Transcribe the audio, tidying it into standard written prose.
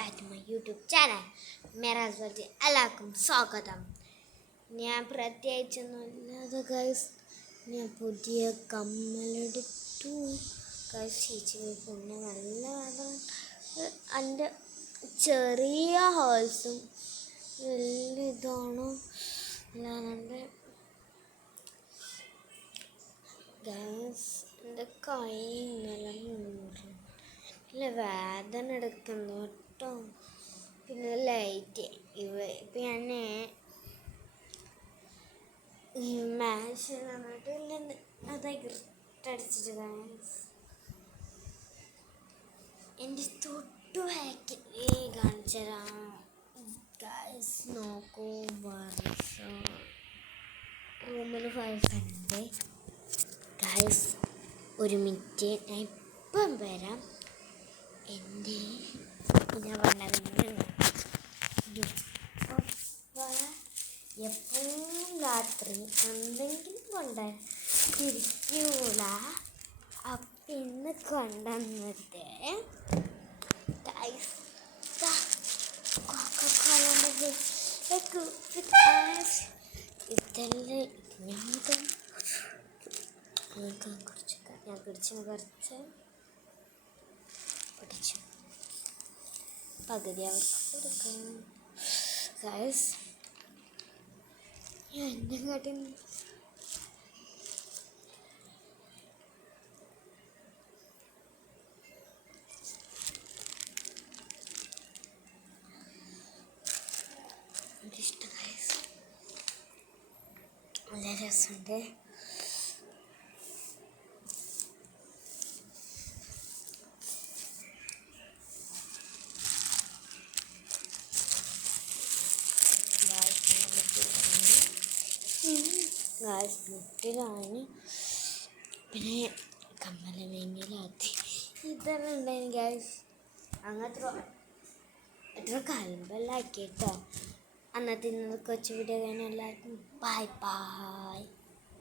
Back to my YouTube channel മെറാസ് world. എല്ലാവർക്കും സ്വാഗതം. ഞാൻ പ്രത്യേകിച്ചൊന്നുമില്ലാതെ ഗൈസ് ഞാൻ പുതിയ കമ്മലെടുത്തു ഗൈസ്. ചേച്ചി പിന്നെ നല്ല വേദന. എൻ്റെ ചെറിയ ഹോൾസും വലിയ ഇതാണ് എൻ്റെ ഗൈസ്. എൻ്റെ കൈ ഇന്നലെ നല്ല വേദന എടുക്കുന്നു കേട്ടോ. പിന്നെ ലൈറ്റ് ഇപ്പം ഞാൻ മാച്ച് നന്നായിട്ട് അതായി ഇട്ടടിച്ചിട്ട് ഗൈസ് എൻ്റെ തൊട്ടു ഹാക്കിൽ കാണിച്ചു തരാം ഗൈസ്. നോക്കൂ, റൂമിൽ 500 ഗൈസ്. ഒരു മിനിറ്റ്, ഞാൻ ഇപ്പം വരാം. എൻ്റെ ഞാൻ പറഞ്ഞത് എപ്പോഴും രാത്രി എന്തെങ്കിലും കൊണ്ടിരിക്കൂല. അപ്പം ഇന്ന് കൊണ്ടുവന്നിട്ട് ഗൈസ് കൊക്കക്കോളൻ്റെ ഇതെല്ലാം ഞാൻ പിടിച്ചു പകുതി അവർക്ക് കൊടുക്കാം ഗൈസ്. എൻ്റെ കാട്ടി ഇഷ്ടം ഗൈസ്, നല്ല രസമുണ്ട്. ഗായ്സ് മുട്ടിലാണ്, പിന്നെ കമ്മല വെങ്ങിലാത്തി ഇതെല്ലാം ഉണ്ടായിരുന്നു ഗായ്സ്. അങ്ങനത്തെ എത്ര കലമ്പെല്ലാം ആക്കിയിട്ടോ. അന്നത്തെ ഇന്നത്തെ കൊച്ചു വീഡിയോ കാണാൻ എല്ലാവർക്കും ബൈ ബൈ.